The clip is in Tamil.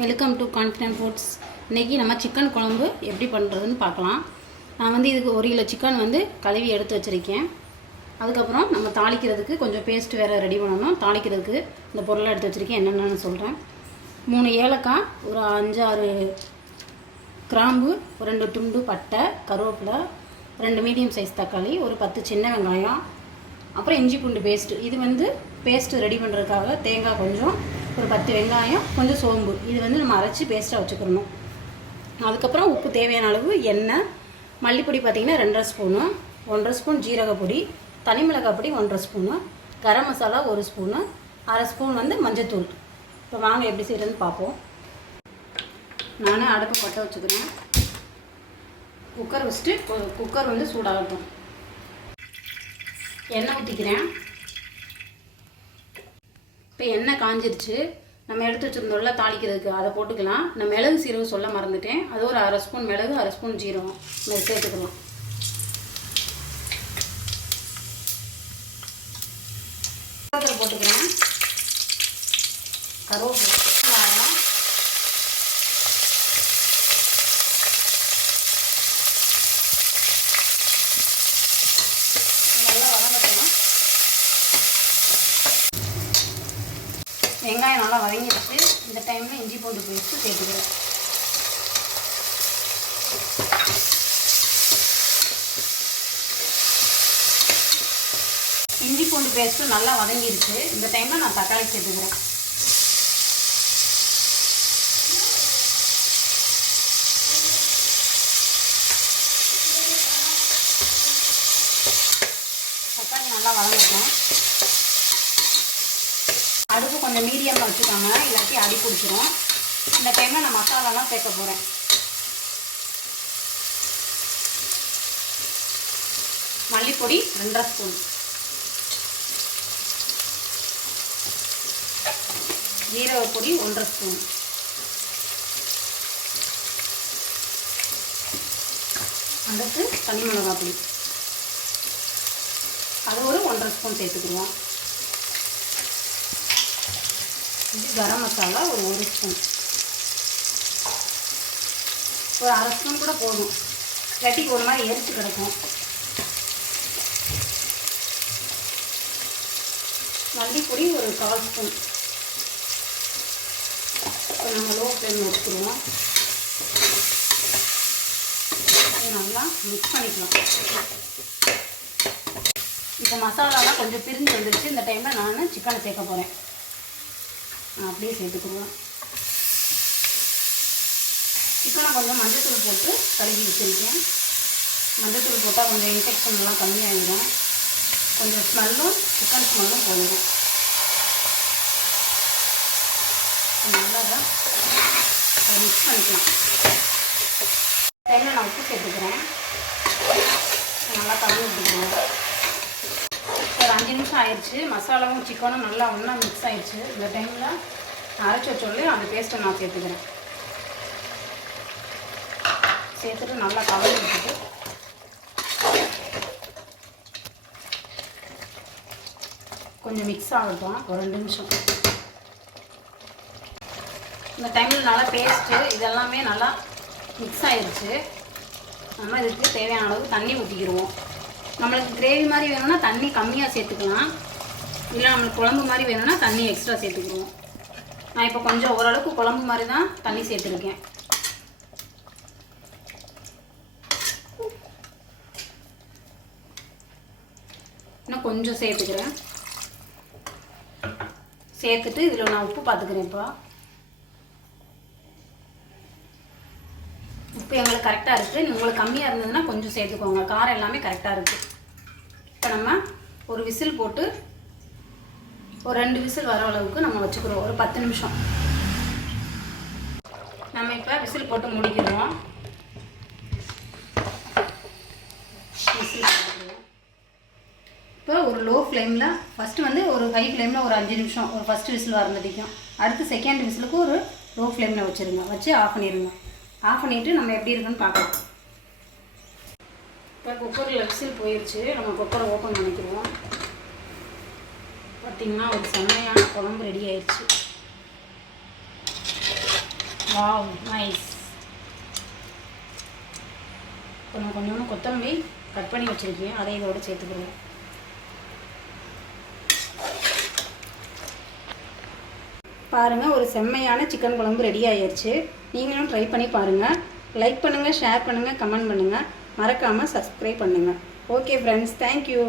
Welcome to confident foods. இன்றைக்கி நம்ம சிக்கன் குழம்பு எப்படி பண்ணுறதுன்னு பார்க்கலாம். நான் வந்து இதுக்கு 1 கிலோ சிக்கன் வந்து கழுவி எடுத்து வச்சுருக்கேன். அதுக்கப்புறம் நம்ம தாளிக்கிறதுக்கு கொஞ்சம் பேஸ்ட் வேறு ரெடி பண்ணணும். தாளிக்கிறதுக்கு இந்த பொருளை எடுத்து வச்சுருக்கேன். என்னென்னு சொல்கிறேன். 3 ஏலக்காய், ஒரு 5-6 கிராம்பு, ஒரு 2 துண்டு பட்டை, கருவேப்பிலை, 2 மீடியம் சைஸ் தக்காளி, ஒரு 10 சின்ன வெங்காயம், அப்புறம் இஞ்சி பூண்டு பேஸ்ட்டு. இது வந்து பேஸ்ட்டு ரெடி பண்ணுறதுக்காக தேங்காய் கொஞ்சம், ஒரு 10 வெங்காயம், கொஞ்சம் சோம்பு. இது வந்து நம்ம அரைச்சி பேஸ்ட்டாக வச்சுக்கிறணும். அதுக்கப்புறம் உப்பு தேவையான அளவு, எண்ணெய், மல்லிப்பொடி பார்த்திங்கன்னா 2.5 ஸ்பூனு, 1.5 ஸ்பூன் ஜீரகப்பொடி, தனி மிளகாய் பொடி 1.5 spoon, garam masala 1 spoon, 1/2 spoon வந்து மஞ்சத்தூள். இப்போ வாங்க எப்படி செய்கிறதுன்னு பார்ப்போம். நான் அடுப்பு பற்ற வச்சுக்கிறேன். குக்கர் வச்சுட்டு குக்கர் வந்து சூடாகட்டும். எண்ணெய் ஊற்றிக்கிறேன். இப்போ எண்ணெய் காஞ்சிருச்சு. நம்ம எடுத்து வச்சுருந்தோம்ல தாளிக்கிறதுக்கு, அதை போட்டுக்கலாம். நான் மிளகு சீரகம் சொல்ல மறந்துட்டேன். அது ஒரு 1/2 ஸ்பூன் மிளகு, 1/2 ஸ்பூன் ஜீரகம் நம்ம சேர்த்துக்கலாம். போட்டுக்கிறேன். கருவேப்பிலை வெங்காயம் நல்லா வதங்கிடுச்சு. இந்த டைமில் இஞ்சி பூண்டு பேஸ்ட்டு சேர்த்துக்கிறேன். இஞ்சி பூண்டு பேஸ்ட்டு நல்லா வதங்கிடுச்சு. இந்த டைமில் நான் தக்காளி சேர்த்துக்கிறேன். தக்காளி நல்லா வதங்கட்டும். அடுப்பு கொஞ்சம் மீடியமாக வச்சுக்கோங்க, இல்லாட்டி அடி பிடிச்சிரும். இந்த டைமில் நான் மசாலாலாம் சேர்க்க போகிறேன். மல்லிப்பொடி 2.5 ஸ்பூன், ஜீரகப்பொடி 1.5 ஸ்பூன், அடுத்து தனி மிளகாய் பொடி அது ஒரு 1.5 ஸ்பூன் சேர்த்துக்குருவோம். இது கரம் மசாலா ஒரு 1 ஸ்பூன், ஒரு 1/2 ஸ்பூன் கூட போதும், இல்லாட்டிக்கு ஒரு மாதிரி எரிச்சு கிடக்கும். மல்லிப்பொடி ஒரு 1/4 ஸ்பூன். இப்போ நம்ம லோ ஃப்ளேமில் வச்சுக்கிடுவோம். நல்லா மிக்ஸ் பண்ணிக்கலாம். இப்போ மசாலாலாம் கொஞ்சம் பிரிஞ்சு வந்துடுச்சு. இந்த டைமில் நான் சிக்கனை சேர்க்க போகிறேன். அப்படியே சேர்த்துக்குருவேன். சிக்கனை கொஞ்சம் மஞ்சத்தூள் போட்டு கழுவி வச்சுருக்கேன். மஞ்சத்தூள் போட்டால் கொஞ்சம் இன்ஃபெக்ஷன்லாம் கம்மியாகிடும். கொஞ்சம் ஸ்மெல்லும் சிக்கன் ஸ்மெல்லும் போயிடும். நல்லா மிக்ஸ் பண்ணிக்கலாம். டைமில் நான் உப்பு சேர்த்துக்கிறேன். நல்லா கலந்து விட்டுக்கிறேன். ஒரு 5 நிமிஷம் ஆயிடுச்சு. மசாலாவும் சிக்கனும் நல்லா ஒன்றா மிக்ஸ் ஆயிடுச்சு. இந்த டைமில் அரைச்சி வச்சோடனே அந்த பேஸ்ட்டை நான் சேர்த்துக்கிறேன். சேர்த்துட்டு நல்லா கலந்து விட்டுட்டு கொஞ்சம் மிக்ஸ் ஆகட்டும் ஒரு 2 நிமிஷம். இந்த டைமில் நல்லா பேஸ்ட்டு இதெல்லாமே நல்லா மிக்ஸ் ஆயிடுச்சு. நம்ம இதுக்கு தேவையான அளவு தண்ணி ஊற்றிக்கிடுவோம். நம்மளுக்கு கிரேவி மாதிரி வேணும்னா தண்ணி கம்மியாக சேர்த்துக்கலாம், இல்லை நம்மளுக்கு குழம்பு மாதிரி வேணும்னா தண்ணி எக்ஸ்ட்ரா சேர்த்துக்கிடுவோம். நான் இப்போ கொஞ்சம் ஓரளவுக்கு குழம்பு மாதிரி தான் தண்ணி சேர்த்துருக்கேன். இன்னும் கொஞ்சம் சேர்த்துக்கிறேன். சேர்த்துட்டு இதில் நான் உப்பு பார்த்துக்கிறேன். இப்போ உப்பு எங்களுக்கு கரெக்டாக இருக்குது. உங்களுக்கு கம்மியாக இருந்ததுன்னா கொஞ்சம் சேர்த்துக்கோங்க. காரம் எல்லாமே கரெக்டாக இருக்குது. இப்போ நம்ம ஒரு விசில் போட்டு ஒரு 2 விசில் வர அளவுக்கு நம்ம வச்சுக்கிறோம். ஒரு 10 நிமிஷம் நம்ம இப்போ விசில் போட்டு முடிக்கிறோம். விசில் போட்டுருவோம். இப்போ ஒரு லோ ஃப்ளேமில் ஃபஸ்ட்டு வந்து ஒரு ஹை ஃப்ளேமில் ஒரு 5 நிமிஷம் ஒரு ஃபஸ்ட்டு விசில் வரந்தடிக்கும். அடுத்து செகண்ட் விசிலுக்கு ஒரு லோ ஃப்ளேமில் வச்சுருங்க. வச்சு ஆஃப் பண்ணிடுங்க. ஆஃப் பண்ணிவிட்டு நம்ம எப்படி இருக்குன்னு பார்க்கலாம். இப்போ குக்கரில் விசில் போயிடுச்சு. நம்ம குக்கரை ஓப்பன் பண்ணிக்கிறோம். பார்த்திங்கன்னா ஒரு செம்மையான குழம்பு ரெடி ஆயிடுச்சு. Wow nice. இப்போ நான் கொஞ்சோண்டு கொத்தமல்லி கட் பண்ணி வச்சுருக்கேன், அதை இதோடு சேர்த்துக்கிறோம். பாருங்கள், ஒரு செம்மையான சிக்கன் குழம்பு ரெடி ஆயிடுச்சு. நீங்களும் ட்ரை பண்ணி பாருங்கள். லைக் பண்ணுங்கள், ஷேர் பண்ணுங்கள், கமெண்ட் பண்ணுங்கள். மறக்காமல் சப்ஸ்கிரைப் பண்ணுங்கள். Okay friends, thank you.